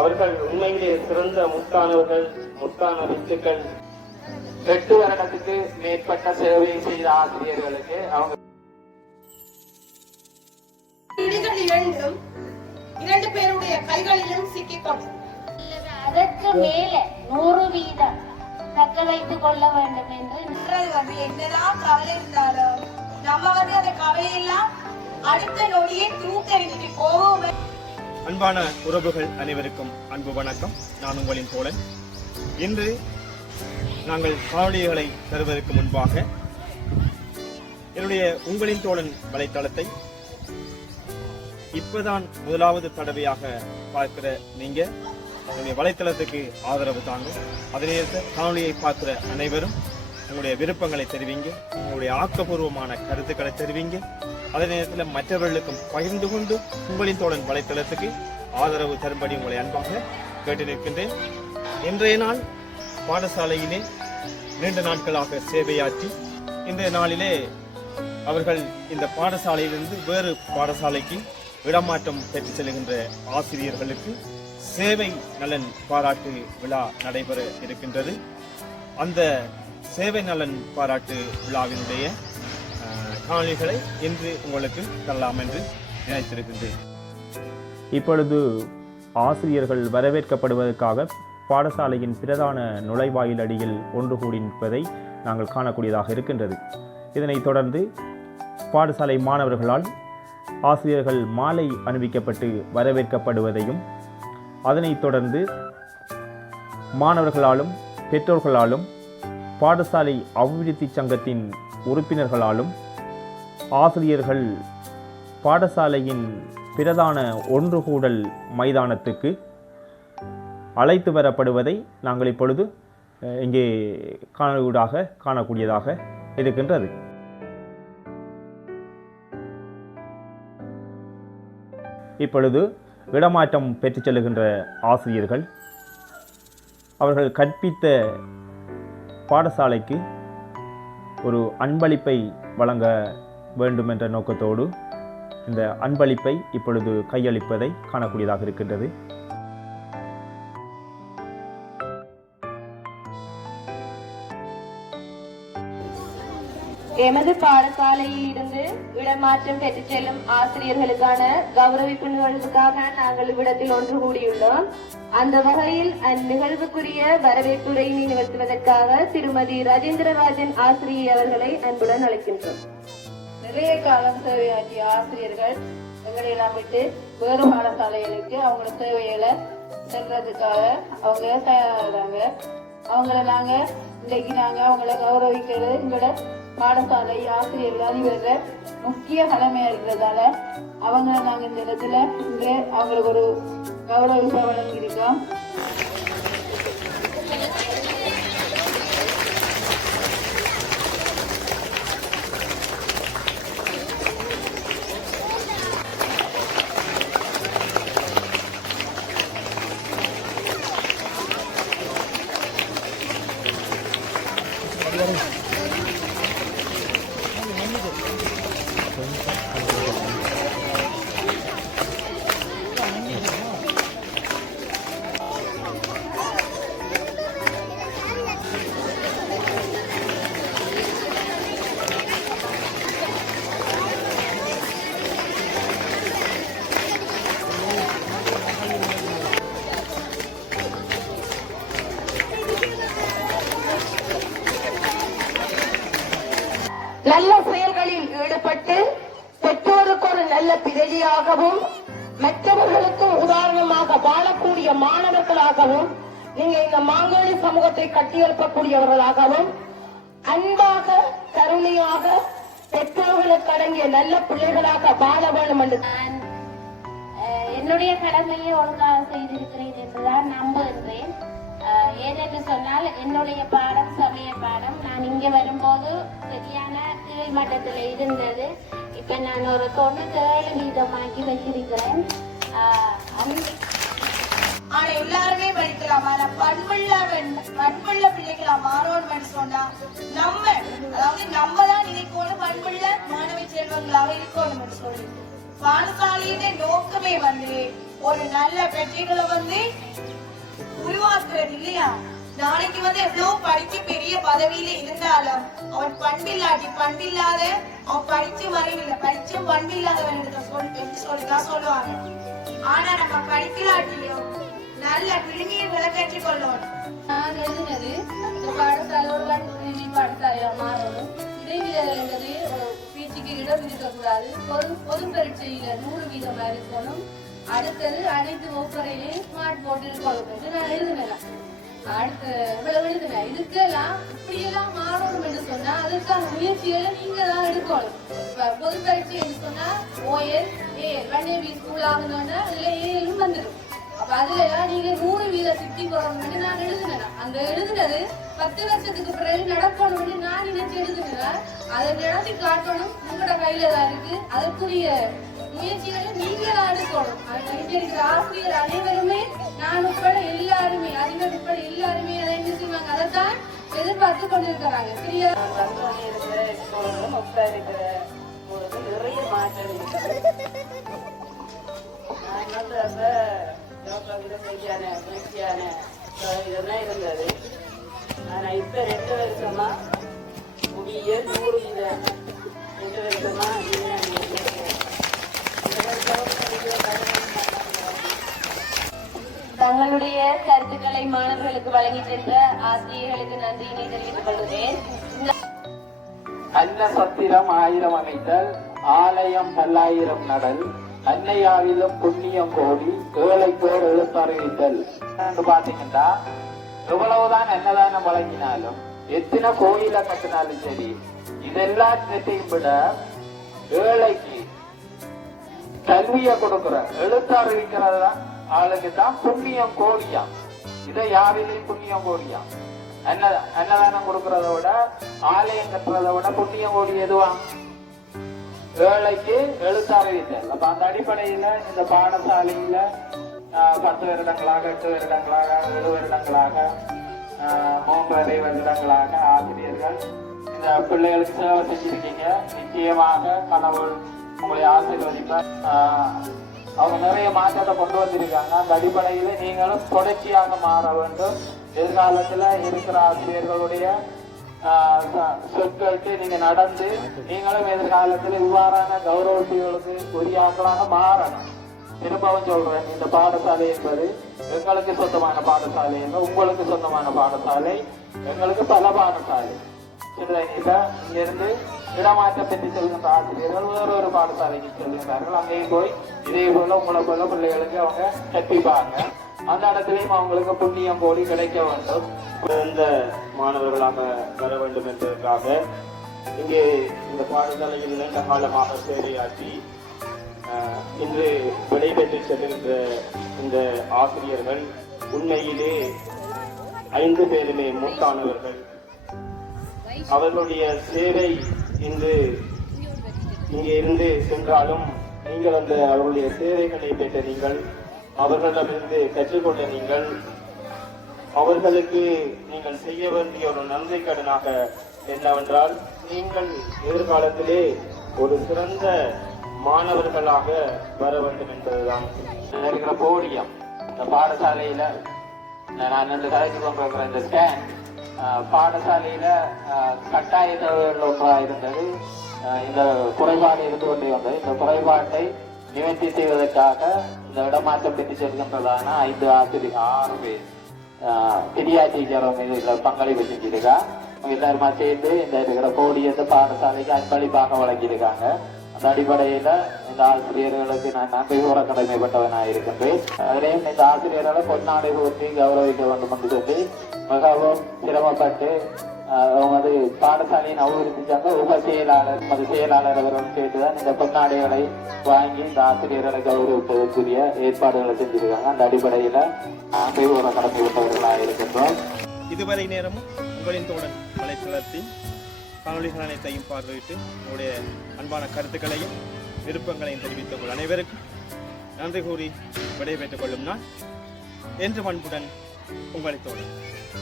அவர்கள் உண்மையிலே சிறந்த முத்தானவர்கள், முத்தான வித்துக்கள். 8 வருடத்துக்கு மேற்பட்ட சேவை செய்த ஆசிரியர்களுக்கு அவங்க இரண்டு பேருடைய கைகளிலும் சிக்கிக்கொண்டது. அதற்கு மேல 100% தக்க வைத்துக் கொள்ள வேண்டும் என்று என்னதான் கவலை இருந்தாலும் நம்ம அந்த கவலையெல்லாம் அடுத்த நொடியே தூக்கி போவோம். அன்பான உறவுகள் அனைவருக்கும் அன்பு வணக்கம். நான் உங்களின் தோழன். இன்று நாங்கள் காணொளிகளை தருவதற்கு முன்பாக என்னுடைய உங்களின் தோழன் வலைத்தளத்தை இப்பதான் முதலாவது தடவையாக பார்க்கிற நீங்க என்னுடைய வலைத்தளத்துக்கு ஆதரவு தாங்க. அதே நேரத்தில் காணொலியை பார்க்கிற அனைவரும் உங்களுடைய விருப்பங்களை தெரிவிங்க, உங்களுடைய ஆக்கப்பூர்வமான கருத்துக்களை தெரிவிங்க. அதே நேரத்தில் மற்றவர்களுக்கும் பகிர்ந்து கொண்டு உங்களின் தோழன் வலைத்தளத்துக்கு ஆதரவு தரும்படி உங்களை அன்பாக கேட்டு நிற்கின்றேன். இன்றைய நாள் பாடசாலையிலே நீண்ட நாட்களாக சேவையாற்றி இன்றைய நாளிலே அவர்கள் இந்த பாடசாலையிலிருந்து வேறு பாடசாலைக்கு இடமாற்றம் பெற்று செல்கின்ற ஆசிரியர்களுக்கு சேவை நலன் பாராட்டு விழா நடைபெற இருக்கின்றது. அந்த சேவை நலன் பாராட்டு விழாவினுடைய காணொளிகளை இன்று உங்களுக்கு தரலாம் என்று நினைத்திருக்கின்றேன். இப்பொழுது ஆசிரியர்கள் வரவேற்கப்படுவதற்காக பாடசாலையின் பிரதான நுழைவாயில் அடியில் ஒன்று கூடி நிற்பதை நாங்கள் காணக்கூடியதாக இருக்கின்றது. இதனைத் தொடர்ந்து பாடசாலை மாணவர்களால் ஆசிரியர்கள் மாலை அணிவிக்கப்பட்டு வரவேற்கப்படுவதையும், அதனைத் தொடர்ந்து மாணவர்களாலும் பெற்றோர்களாலும் பாடசாலை அபிவிருத்தி சங்கத்தின் உறுப்பினர்களாலும் ஆசிரியர்கள் பாடசாலையின் பிரதான ஒன்றுகூடல் மைதானத்துக்கு அழைத்து வரப்படுவதை நாங்கள் இப்பொழுது இங்கே காணொளியூடாக காணக்கூடியதாக இருக்கின்றது. இப்பொழுது இடமாற்றம் பெற்றுச் செல்கின்ற ஆசிரியர்கள் அவர்கள் கற்பித்த பாடசாலைக்கு ஒரு அன்பளிப்பை வழங்க வேண்டும் என்ற நோக்கத்தோடு இந்த அன்பளிப்பை இப்பொழுது கையளிப்பதை காணக்கூடியதாக இருக்கின்றது. எமது பாடசாலையில் இருந்து இடமாற்றம் பெற்று செல்லும் ஆசிரியர்களுக்கான கௌரவிப்பு நிகழ்வுக்காக நாங்கள் இவ்விடத்தில் ஒன்று கூடியுள்ளோம். அந்த வகையில் அந்நிகழ்வுக்குரிய வரவேற்புரையினை நிகழ்த்துவதற்காக திருமதி ராஜேந்திரராஜன் ஆசிரியை அவர்களை அன்புடன் அழைக்கின்றோம். நிறைய காலம் சேவையாற்றிய ஆசிரியர்கள் எங்களெல்லாம் விட்டு வேறு பாடசாலைகளுக்கு அவங்களோட சேவைகளை செல்றதுக்காக அவங்க தயாராகிறாங்க. அவங்கள நாங்க இன்றைக்கு அவங்கள கௌரவிக்கிறது எங்களோட பாடசாலை ஆசிரியர்கள் அதிபர்கள் முக்கிய கடமையா இருக்கிறதால அவங்கள நாங்க இந்த இடத்துல இங்கே அவங்களுக்கு ஒரு கௌரவ வழங்கியிருக்கோம். நல்ல செயல்களில் ஈடுபட்டு பெற்றோருக்கு ஒரு நல்ல பிரதியாகவும் மற்றவர்களுக்கும் உதாரணமாக வாழக்கூடிய மாணவர்களாகவும் நீங்க இந்த மாங்கோலி சமூகத்தை கட்டியெழுப்பக்கூடியவர்களாகவும் அன்பாக கருணையாக பெற்றோர்களுக்கு அடங்கிய நல்ல பிள்ளைகளாக வாழ வேண்டும் என்று என்னுடைய கடமையை ஒழுங்காக செய்திருக்கிறேன் என்றுதான் நம்புகின்றேன். ஏனென்று சொன்னால் என்னுடைய பாடம் சமய பாடம் நான் இங்கே வரும்போது சரியான கீழ் மட்டத்தில் இருந்தது. இப்ப நான் ஒரு 97% வச்சிருக்கிறேன். ஆனா எல்லாருமே படிக்கலாம். ஆனா பண்புள்ள பிள்ளைகளா மாறோம்னு சொன்னா நம்ம அதாவது நம்மதான் நினைக்கணும் பண்புள்ள மாணவ செல்வங்களாக இருக்கணும் சொல்லி பாடசாலையின் நோக்கமே ஒரு நல்ல பிரஜைகளை வந்து உருவாக்குறது இல்லையா? நாளைக்கு வந்து எவ்வளவு படிச்சு பெரிய பதவியில இருந்தாலும் அவன் பண்பில்லாத அவன் படிச்சு வரவில்லை, படிச்சும் பண்பில்லாதவன் சொல்லிதான் சொல்லுவாங்க. ஆனா நம்ம படிக்கலாட்டியும் நல்ல விழுமியங்களை கற்றுக்கொள்ளணும். நான் எழுதினது இந்த பாடசாலை ஒரு கல்வி பாடசாலையா மாறணும். இடைநிலை என்பது பேச்சுக்கு இடம் இருக்கக்கூடாது. பொது பரீட்சையில 100% இருக்கணும். அடுத்தது அனைத்து வகுப்பறையிலையும் ஸ்மார்ட் போர்டு இருக்கணும் என்று நான் எழுதினேன். அடுத்து இவ்வளவு எழுதினேன். இதுக்கெல்லாம் இப்படியெல்லாம் மாறணும் என்று சொன்னா அதற்கான முயற்சிகளை நீங்க தான் எடுக்கணும். பொது பரீட்சை என்று சொன்னா OL AL வண்டேவி ஸ்கூல் ஆகணும்னா அதுல ஏலும் வந்துடும். அப்ப அதுல நீங்க 100% சித்தி போறோம்னு நான் எழுதினேன். அந்த எழுதினது 10 வருஷத்துக்கு பிறகு நடக்கணும்னு நான் நினைச்சு எழுதினேன். அதை நடத்தி காட்டணும். உங்களோட கையில தான் இருக்கு. அதற்குரிய முயற்சிகளை நீங்க தான் எடுக்கணும். இங்க இருக்கிற ஆசிரியர் அனைவருமே நான் உட்பட எல்லாருமே அறிஞர் உட்பட எல்லாருமே அதை என்ன செய்வாங்க, அதைத்தான் எதிர்பார்த்து கொண்டிருக்கிறாங்க. சரியா? நிறைய மாற்றம் இதெல்லாம் இருந்தது. ஆனா இப்ப 2 வருஷமா முடிய 100%, 2 வருஷமா தங்களுடைய கருத்துக்களை மாணவர்களுக்கு வழங்கி சென்ற ஆசிரியர்களுக்கு நன்றியினை தெரிவித்துக் கொள்கிறேன். அன்ன சத்திரம் 1000 அமைத்தல், ஆலயம் 1000 நடல், அன்னையாவிலும் புண்ணியம் கோடி, ஏழைக்கோர் எழுத்தறிவித்தல். பாத்தீங்கன்னா எவ்வளவுதான் அன்னதானம் வழங்கினாலும் எத்தனை கோயில கட்டினாலும் சரி, இதெல்லாத்தையும் விட ஏழைக்கு கல்வியை கொடுக்கிற எழுத்து அறிவிக்கிறதா ஆளுக்கு தான் புண்ணியம் கோடியா. இதை யாரிலையும் புண்ணியம் கோடியா. அன்னதானம் கொடுக்கறத விட ஆலயம் கட்டுறத விட புண்ணியம் கோடி எதுவா? ஏழைக்கு எழுத்து அறிவித்தல். அப்ப அந்த அடிப்படையில இந்த பாடசாலையில 10 வருடங்களாக 8 வருடங்களாக 7 வருடங்களாக 3 வருடங்களாக ஆசிரியர்கள் இந்த பிள்ளைகளுக்கு சேவை செஞ்சிருக்கீங்க. நிச்சயமாக கடவுள் உங்களை ஆசீர்வதிப்பார். அவங்க நிறைய மாற்றத்தை கொண்டு வந்திருக்காங்க. அந்த அடிப்படையில நீங்களும் தொடர்ச்சியாக மாற வேண்டும். எதிர்காலத்துல இருக்கிற ஆசிரியர்களுடைய சொற்களுக்கு நீங்க நடந்து நீங்களும் எதிர்காலத்துல இவ்வாறான கௌரவங்களுக்கு உரியாக்களாக மாறணும். திரும்பவும் சொல்றேன், இந்த பாடசாலை என்பது எங்களுக்கு சொந்தமான பாடசாலை இல்லை, உங்களுக்கு சொந்தமான பாடசாலை. எங்களுக்கு பல பாடசாலை. இங்கிருந்து இடமாற்றம் பெற்று செல்கின்ற ஆசிரியர்கள் வேறொரு பாடசாலைக்கு செல்கின்றார்கள். அங்கேயும் போய் இதே போல உங்களை போல பிள்ளைகளுக்கு அவங்க கற்பிப்பாங்க. அந்த இடத்துலையும் அவங்களுக்கு புண்ணியம் போடி கிடைக்க வேண்டும். சிறந்த மாணவர்களாக வர வேண்டும் என்பதற்காக இங்கே இந்த பாடசாலையில் நீண்ட காலமாக சேவையாற்றி இன்று விடைபெற்று செல்கின்ற இந்த ஆசிரியர்கள் உண்மையிலே 5 பேருமே மூத்தானவர்கள். அவர்களுடைய சேவை இன்று இங்கே இருந்து சென்றாலும் நீங்கள் அந்த அவர்களுடைய சேவைகளை பெற்ற நீங்கள், அவர்களிடமிருந்து கற்றுக்கொண்ட நீங்கள், அவர்களுக்கு நீங்கள் செய்ய வேண்டிய ஒரு நன்றி கடனாக என்னவென்றால், நீங்கள் எதிர்காலத்திலே ஒரு சிறந்த மாணவர்களாக வர வேண்டும் என்பதுதான். இருக்கிற போடியம் இந்த பாடசாலையில நான் 2 கலைக்கு கொண்டிருக்கிற இந்த ஸ்கேன் பாடசாலையில கட்டாய தேவைகள் ஒன்றாக இருந்தது. இந்த குறைபாடு இருந்து கொண்டே வந்தது. இந்த குறைபாட்டை நிவர்த்தி செய்வதற்காக இந்த இடமாற்றம் பெற்று செல்கின்றதான 5 ஆசிரியர் 6 பேர் பெரியா டீச்சரும் இதுல பங்களிப்பு செஞ்சிருக்கா. எல்லாருமா சேர்ந்து இந்த இருக்கிற போடியத்தை பாடசாலைக்கு அன்பளிப்பாக வழங்கியிருக்காங்க. அந்த அடிப்படையில இந்த ஆசிரியர்களுக்கு நான் நன்றி கூற கடமைப்பட்டவனாக இருக்கின்றேன். அதிலேயும் இந்த ஆசிரியர்களை பொன்னாடை ஊற்றி கௌரவிக்க வேண்டும் என்று சொல்லி மிகவும் சிரமப்பட்டு அவங்க அது பாடசாலையின் அபிவிருத்திச்சாங்க உப செயலாளர் செயலாளர் அவர்களும் சேர்த்துதான் இந்த பொன்னாடைகளை வாங்கி இந்த ஆசிரியர்களை கௌரவிப்பதற்குரிய ஏற்பாடுகளை செஞ்சிருக்காங்க. அந்த அடிப்படையில நன்றி கூற கடமைப்பட்டவர்களாக இருக்கின்றோம். இதுவரை நேரமும் உங்களின் தோழன் வலைத்தளத்தின் காணொலிகள் அனைத்தையும் பார்வையிட்டு உங்களுடைய அன்பான கருத்துக்களையும் விருப்பங்களையும் தெரிவித்த உங்கள் அனைவருக்கும் நன்றி கூறி விடைபெற்றுக் கொள்ளும் நான் என்று அன்புடன் உங்களை தோழன்.